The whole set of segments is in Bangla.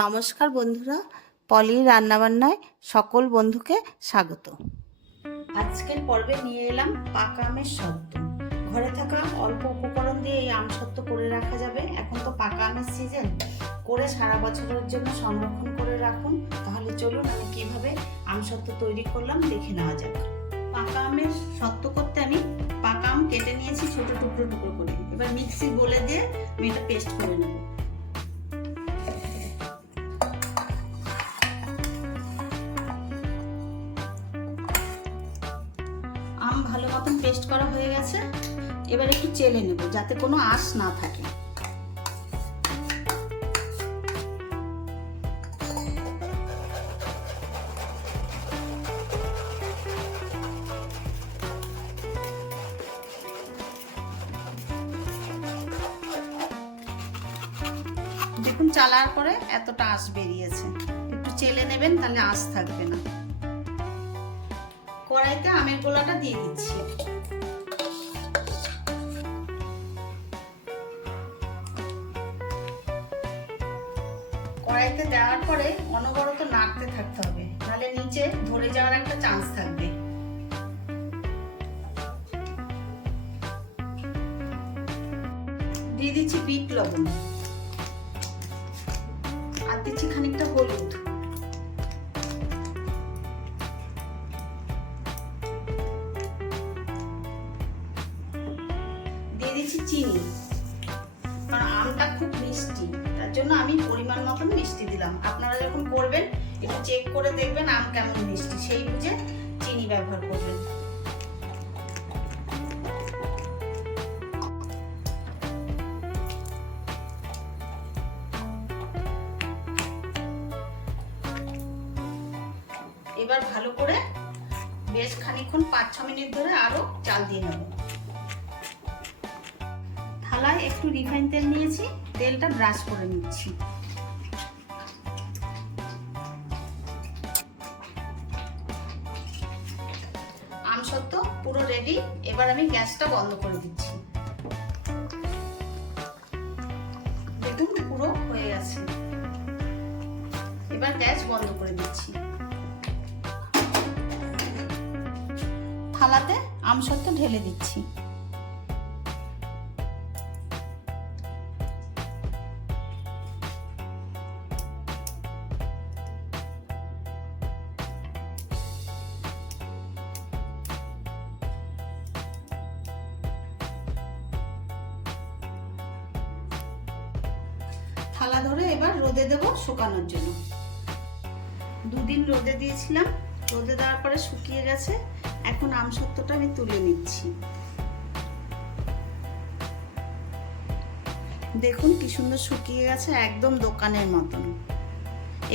নমস্কার বন্ধুরা পলি রান্নাবান্নায় সকল বন্ধুকে স্বাগত। আজকের পর্বে নিয়ে এলাম পাকা আমের সত্ত্ব ঘরে থাকা অল্প উপকরণ দিয়ে এই আম সত্ত্ব করে রাখা যাবে। এখন তো পাকা আমের সিজন করে সারা বছরের জন্য সংরক্ষণ করে রাখুন। তাহলে চলুন আমি কীভাবে আম সত্ত্ব তৈরি করলাম দেখে নেওয়া যাক। পাকা আমের সত্ত্ব করতে আমি পাকা আম কেটে নিয়েছি ছোট টুকরো টুকরো করে। এবার মিক্সি বলে দিয়ে আমি এটা পেস্ট করে নেব। ভালো মতন পেস্ট করা হয়ে গেছে। এবার একটু চেলে নেব, যাতে কোনো আঁশ না থাকে। দেখুন, চালার পরে এতটা আঁশ বেরিয়েছে। একটু চেলে নেবেন, তাহলে আঁশ থাকবে না। কড়াইতে আমের গোলাটা দিয়ে দিচ্ছি। কড়াইতে দেওয়ার পরে অনবরত নাড়তে থাকতে হবে। নাহলে নিচে ধরে যাওয়ার একটা চান্স থাকবে। দিয়ে দিচ্ছি বিট লবণ। আর দিচ্ছি খানিকটা হলুদ। দিয়ে দিচ্ছি চিনি। খুব মিষ্টি। তার জন্য আমি পরিমাণ মতন মিষ্টি দিলাম। আপনারা যখন করবেন, একটু চেক করে দেখবেন আম কেমন মিষ্টি। সেই বুঝে চিনি ব্যবহার করবেন। এবার ভালো করে বেশ খানিক্ষণ পাঁচ ছ মিনিট ধরে আরও চাল দিয়ে নেব। থালায় একটু রিফাইন তেল নিয়েছি, তেলটা ব্রাশ করে নিচ্ছি। আম সত্ত্ব পুরো রেডি এবার আমি গ্যাসটা বন্ধ করে দিচ্ছি। দেখুন, পুরো হয়ে গেছে। এবার গ্যাস বন্ধ করে দিচ্ছি। থালাতে আম সত্ত্ব ঢেলে দিচ্ছি। এবার রোদে দেবো শুকানোর জন্য। দুদিন রোদে দিয়েছিলাম, রোদে দেওয়ার পরে শুকিয়ে গেছে। এখন আম সত্যটা আমি তুলে নিচ্ছি। দেখুন কি সুন্দর শুকিয়ে গেছে, একদম দোকানের মতন।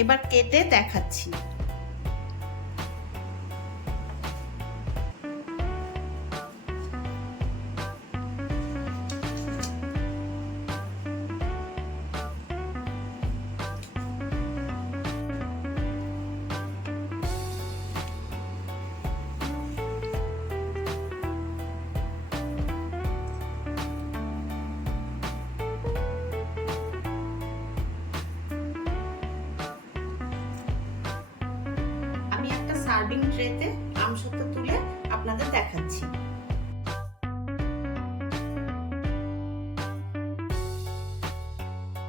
এবার কেটে দেখাচ্ছি। সার্ভিং ট্রেতে আমসত্ত্ব তুলে আপনাদের দেখাচ্ছি।